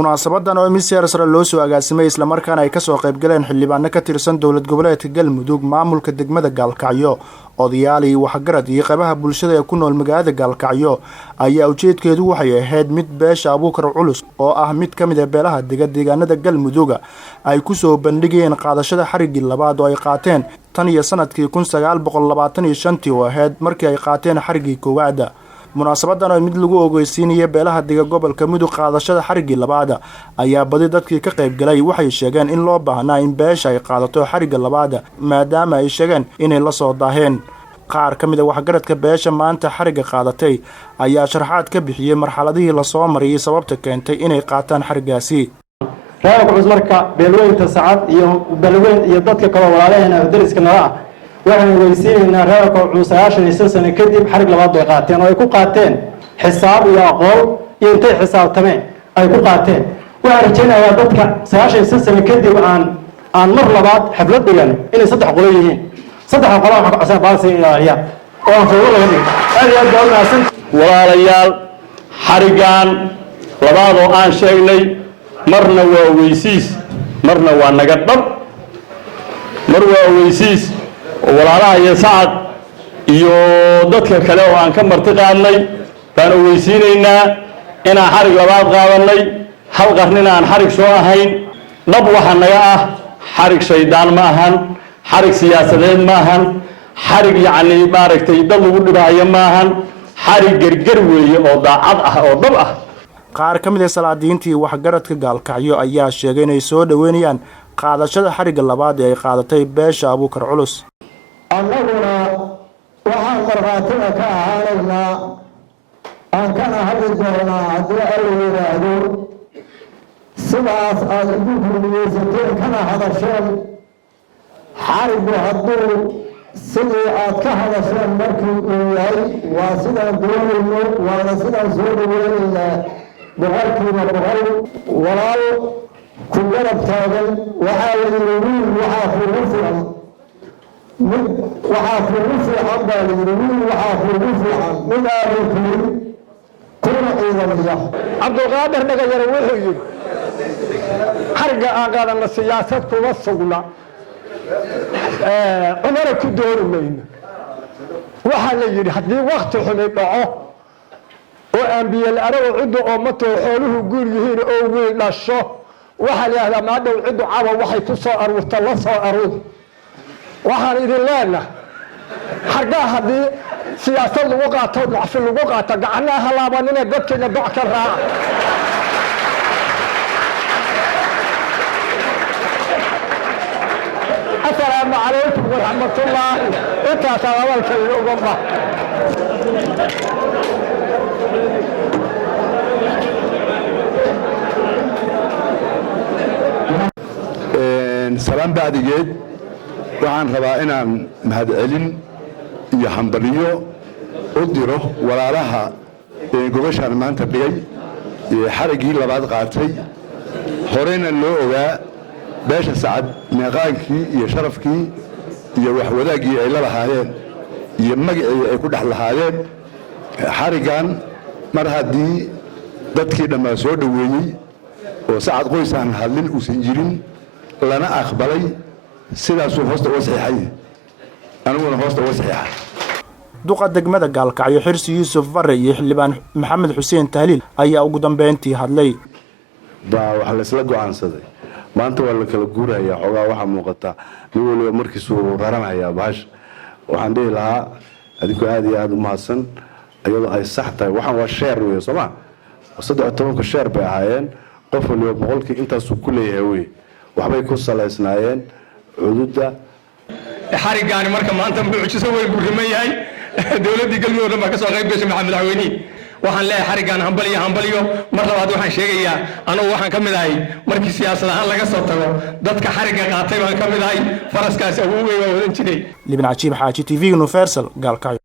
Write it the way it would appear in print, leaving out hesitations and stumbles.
munaasabadan oo miseer sare loo soo agaasimay isla markaana ay ka soo qayb galeen xildhibaano ka tirsan dowlad goboleedka Galmudug maamulka degmada Gaalkacyo odayaal iyo waxgarad iyo qaybaha bulshada ee ku nool magaalada Gaalkacyo ayaa ujeedkeedu waxay ahayd mid beesha Abuukar Culus oo ah mid kamid ah beelaha deegaanada Galmudug ay ku soo bandhigeen qaadashada xarigii labaad oo ay qaateen tan iyo sanadkii 1925 oo ahayd markii ay qaateen xarigii koowaad munaasabadan oo mid lagu ogeysiinayay beelaha deegaanka gobolka Mudug qaadashada xarigii labaad ayaa badi dadkii ka qayb galay waxay sheegeen in loo baahnaa in beesha ay qaadato xariga labaad maadaama ay sheegeen inay la soo daaheen qaar kamid ah waxgaradka beesha maanta xariga qaadatay ayaa sharaxaad ka bixiyay marxaladihii la soo mariyay sababta keentay inay qaataan xarigaasi raadka cusmarka beelweynta sacad iyo beelweyn iyo dadka kale walaalaheena dariska nala waxaan weysiinaynaa raadka cusub sano kadib xarig labaad bay qaateen oo ay ku qaateen xisaab iyo aqoon iyo intay xisaabtameen ay ku qaateen waxaan rajaynayaa dadka 90 sano kadib aan mar labaad xaflad dhigan inay saddex qolo yihiin saddex qolo waxa ka cusub baasi ilaaliya oo aan fowdo laga dhigay aad doonaasan walaalayaal xarigan labaad oo aan sheegnay marna waa weysiis marna waa naga dhab mar waa weysiis walaalaha iyo sacad iyo dadka kale oo aan ka marti qaadnay baan weysiinaynaa inaan xarig labaad qaadanay hal qarnina aan xarig soo ahayn dhab waxa naga ah xarig shaydaan ma ahan xarig siyaasadeed ma ahan xarig yacni maaragtay dad lagu dhibaayo ma ahan xarig gargar weeye oo daacad ah oo dhab ah qaar ka mid ah salaadiintii waxgaradka Gaalkacyo ayaa sheegay inay soo dhaweynayaan qaadashada xariga labaad ee ay qaadatay beesha Abuukar Culus annaguna waxaan markhaatiga ka ahaanaynaa aan kana hadli doonaa haddii alla yidhaahdo sidaas aad ugu hurmiyeysateen kana hadasheen xarigu hadduu sidii aad ka hadasheen markii uu yahay waa sidaan doonayno waana sidaan soo dhaweynaynaa boqolkiiba boqol walaal ku garab taagan waxaa la yidhi wiil waxaa kugu filan mid waxaa kugu fiican baa la yidhi wiil waxaa kugu fiican mid aadan kuyin kuna ciidamaya cabdulqaadir dhagayare wuxuu yidhi xariga aan qaadana siyaasad kuma sugna cumara ku dooni mayno waxaa la yidhi haddii wakti xumi dhaco oo aan biyal-arago ciddu oo matoo xooluhu guur yihiin oo wiil dhasho waxaa la yidhahdaa maadhow ciddu caba waxay ku soo aruurta la soo aruur waxaan idin leenahay xargaa haddii siyaasad lagu qaato dacfi lagu qaato gacanaha halaabanina dadkeena doc ka raaca asalaamu calaykum waraxmatullaahi intaasaa hadalkayga uga bax salaan bacdigeed waxaan rabaa inaan mahadcelin iyo hambaliyo u diro walaalaha gobashaan maanta dhigay xarigii labaad qaatay horeyna loo ogaa beesha sacad meeqaankii iyo sharafkii iyo waxwadaaggii ay la lahaayeen iyo magacii ay ku dhex lahaayeen xarigan mar haddii dadkii dhammaan soo dhoweeyey oo sacad qoysaan hadlin uusan jirin lana aqbalay sidaasuu hoosta uga saxiixay aniguna hoosta uga saxiixay duqa degmada Gaalkacyo Xirsi Yuusuf Barre iyo xildhibaan Maxamed Xuseen Tahliil ayaa ugu dambeyntii hadlay waxa la isla go'aansaday maanta waa la kala guurayaa xogaa waxa muuqata nin waliba markiisuu raranayaa baash waxaan dhihi lahaa adinku aad iyo aad u mahadsan iyadoo ay sax tahay waxaan waa sheer weeye sooma 13 sheer bay ahaayeen qof waliba boqolkii intaasuu ku leeyahay wey waxbay ku salaysnaayeen xuduudda xarigaani marka maanta mucjiso weyn buu rimayahay dawladda Galmudug ma ka soo qayb gashay Maxamed Xaweyni waxaan leeyahay xarigan hambaliyo mar labaad waxaan sheegayaa anigu waxaan ka mid ahay markii siyaasad ahaan laga soo tago dadka xariga qaatay baan ka mid ahay faraskaas awowgay waa wadan jiray Libna Cajiib Xaaji TV Universal Gaalkacyo